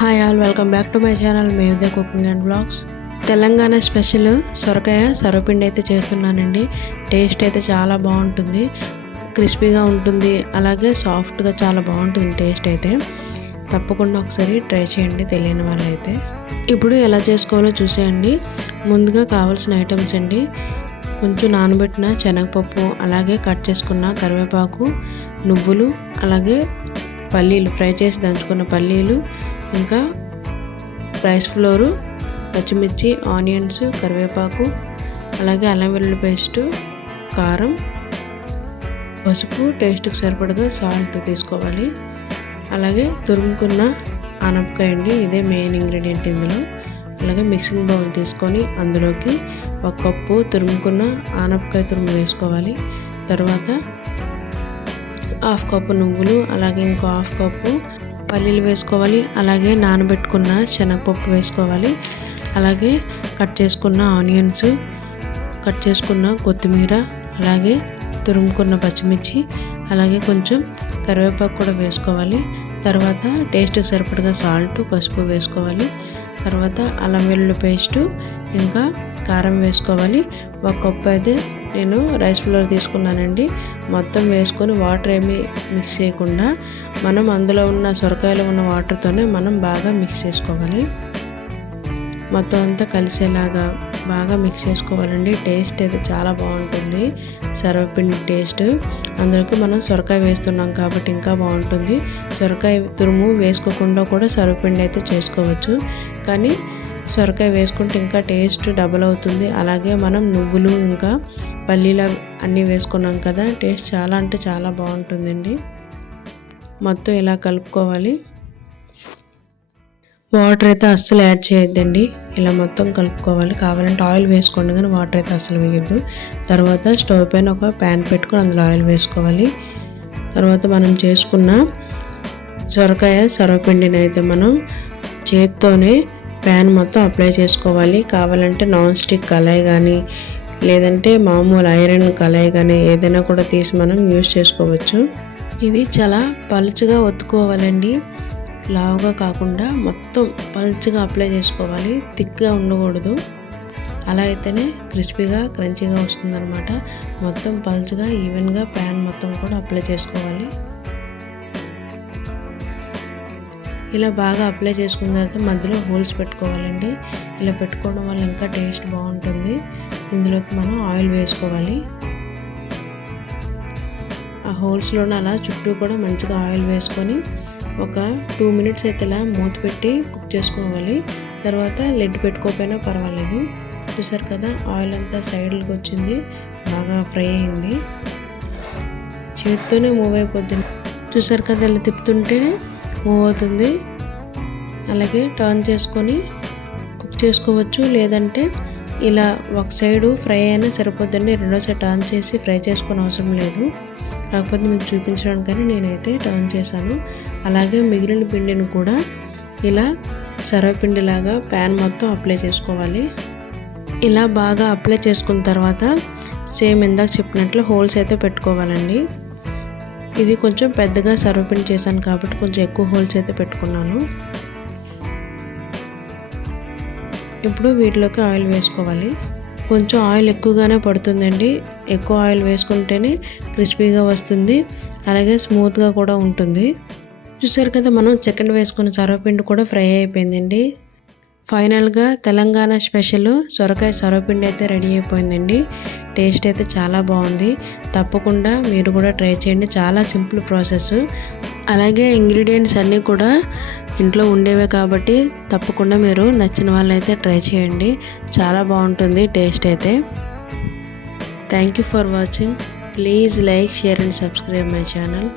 Hi all, welcome back to my channel మేవిదే cooking and vlogs. Telangana special సొరకాయ సర్వపిండి అయితే చేస్తున్నానండి. టేస్ట్ అయితే చాలా బాగుంటుంది, క్రిస్పీగా ఉంటుంది, అలాగే సాఫ్ట్గా చాలా బాగుంటుంది టేస్ట్ అయితే. తప్పకుండా ఒకసారి ట్రై చేయండి తెలియని వాళ్ళైతే. ఇప్పుడు ఎలా చేసుకోవాలో చూసేయండి. ముందుగా కావాల్సిన ఐటమ్స్ అండి: కొంచెం నానబెట్టిన శనగపప్పు, అలాగే కట్ చేసుకున్న కరివేపాకు, నువ్వులు, అలాగే పల్లీలు, ఫ్రై చేసి దంచుకున్న పల్లీలు, ఇంకా రైస్ ఫ్లోరు, పచ్చిమిర్చి, ఆనియన్స్, కరివేపాకు, అలాగే అల్లం వెల్లుల్లి పేస్టు, కారం, పసుపు, టేస్ట్కి సరిపడగా సాల్ట్ తీసుకోవాలి. అలాగే తురుముకున్న ఆనపకాయ అండి, ఇదే మెయిన్ ఇంగ్రీడియంట్ ఇందులో. అలాగే మిక్సింగ్ బౌల్ తీసుకొని అందులోకి 1 కప్పు తురుముకున్న ఆనపకాయ తురుము వేసుకోవాలి. తర్వాత 1/2 కప్పు నువ్వులు, అలాగే ఇంకో 1/2 కప్పు పల్లీలు వేసుకోవాలి. అలాగే నానబెట్టుకున్న శనగపప్పు వేసుకోవాలి. అలాగే కట్ చేసుకున్న ఆనియన్స్, కట్ చేసుకున్న కొత్తిమీర, అలాగే తురుముకున్న పచ్చిమిర్చి, అలాగే కొంచెం కరివేపాకు కూడా వేసుకోవాలి. తర్వాత టేస్ట్కి సరిపడగా సాల్ట్, పసుపు వేసుకోవాలి. తర్వాత అల్లం వెల్లుల్లి పేస్టు, ఇంకా కారం వేసుకోవాలి. 1 కప్పు అయితే నేను రైస్ ఫ్లోర్ తీసుకున్నానండి. మొత్తం వేసుకొని వాటర్ ఏమీ మిక్స్ చేయకుండా మనం అందులో ఉన్న సొరకాయలో ఉన్న వాటర్తోనే మనం బాగా మిక్స్ చేసుకోవాలి. మొత్తం అంతా కలిసేలాగా బాగా మిక్స్ చేసుకోవాలండి. టేస్ట్ అయితే చాలా బాగుంటుంది సర్వపిండి టేస్ట్. అందులోకి మనం సొరకాయ వేస్తున్నాం కాబట్టి ఇంకా బాగుంటుంది. సొరకాయ తురుము వేసుకోకుండా కూడా సర్వపిండి అయితే చేసుకోవచ్చు, కానీ సొరకాయ వేసుకుంటే ఇంకా టేస్ట్ డబల్ అవుతుంది. అలాగే మనం నువ్వులు ఇంకా పల్లీలు అన్నీ వేసుకున్నాం కదా, టేస్ట్ చాలా అంటే చాలా బాగుంటుందండి. మొత్తం ఇలా కలుపుకోవాలి. వాటర్ అయితే అస్సలు యాడ్ చేయొద్దండి, ఇలా మొత్తం కలుపుకోవాలి. కావాలంటే ఆయిల్ వేసుకోండి, కానీ వాటర్ అయితే అస్సలు వేయద్దు. తర్వాత స్టవ్ పైన ఒక ప్యాన్ పెట్టుకొని అందులో ఆయిల్ వేసుకోవాలి. తర్వాత మనం చేసుకున్న సొరకాయ సర్వపిండిని అయితే మనం చేత్తోనే ప్యాన్ మొత్తం అప్లై చేసుకోవాలి. కావాలంటే నాన్ స్టిక్ కళాయి కానీ, లేదంటే మామూలు ఐరన్ కళాయి కానీ ఏదైనా కూడా తీసి మనం యూజ్ చేసుకోవచ్చు. ఇది చాలా పలుచగా ఒత్తుకోవాలండి, లావుగా కాకుండా మొత్తం పలుచగా అప్లై చేసుకోవాలి. థిక్గా ఉండకూడదు, అలా అయితేనే క్రిస్పీగా క్రంచీగా వస్తుందన్నమాట. మొత్తం పలుచగా ఈవెన్గా ప్యాన్ మొత్తం కూడా అప్లై చేసుకోవాలి. ఇలా బాగా అప్లై చేసుకున్న తర్వాత మధ్యలో హోల్స్ పెట్టుకోవాలండి. ఇలా పెట్టుకోవడం వల్ల ఇంకా టేస్ట్ బాగుంటుంది. ఇందులోకి మనం ఆయిల్ వేసుకోవాలి. ఆ హోల్స్లోనే అలా చుట్టూ కూడా మంచిగా ఆయిల్ వేసుకొని ఒక 2 మినిట్స్ అయితే ఇలా మూత పెట్టి కుక్ చేసుకోవాలి. తర్వాత లిడ్ పెట్టుకోకపోయినా పర్వాలేదు. చూసారు కదా, ఆయిల్ అంతా సైడ్లకు వచ్చింది, బాగా ఫ్రై అయింది. చేతితోనే మూవ్ అయిపోతుంది. చూసారు కదా, ఇలా తిప్పుతుంటేనే మూవ్ అవుతుంది. అలాగే టర్న్ చేసుకొని కుక్ చేసుకోవచ్చు, లేదంటే ఇలా ఒక సైడు ఫ్రై అయినా సరిపోద్దండి. రెండో సైడ్ టర్న్ చేసి ఫ్రై చేసుకునే అవసరం లేదు. కాకపోతే మీకు చూపించడానికని నేనైతే టర్న్ చేశాను. అలాగే మిగిలిన పిండిని కూడా ఇలా సర్వపిండిలాగా ప్యాన్ మొత్తం అప్లై చేసుకోవాలి. ఇలా బాగా అప్లై చేసుకున్న తర్వాత సేమ్ ఇందాక చెప్పినట్లు హోల్స్ అయితే పెట్టుకోవాలండి. ఇది కొంచెం పెద్దగా సర్వపిండి చేశాను కాబట్టి కొంచెం ఎక్కువ హోల్స్ అయితే పెట్టుకున్నాను. ఇప్పుడు వీటిలోకి ఆయిల్ వేసుకోవాలి. కొంచెం ఆయిల్ ఎక్కువగానే పడుతుందండి. ఎక్కువ ఆయిల్ వేసుకుంటేనే క్రిస్పీగా వస్తుంది, అలాగే స్మూత్గా కూడా ఉంటుంది. చూసారు కదా, మనం సెకండ్ వేసుకున్న సర్వపిండి కూడా ఫ్రై అయిపోయిందండి. ఫైనల్గా తెలంగాణ స్పెషల్ సొరకాయ సర్వపిండి అయితే రెడీ అయిపోయిందండి. టేస్ట్ అయితే చాలా బాగుంది. తప్పకుండా మీరు కూడా ట్రై చేయండి. చాలా సింపుల్ ప్రాసెస్. అలాగే ఇంగ్రీడియంట్స్ అన్నీ కూడా ఇంట్లో ఉండేవే కాబట్టి తప్పకుండా మీరు నచ్చిన వాళ్ళైతే ట్రై చేయండి. చాలా బాగుంటుంది టేస్ట్ అయితే. Thank you for watching. Please like, share and subscribe my channel.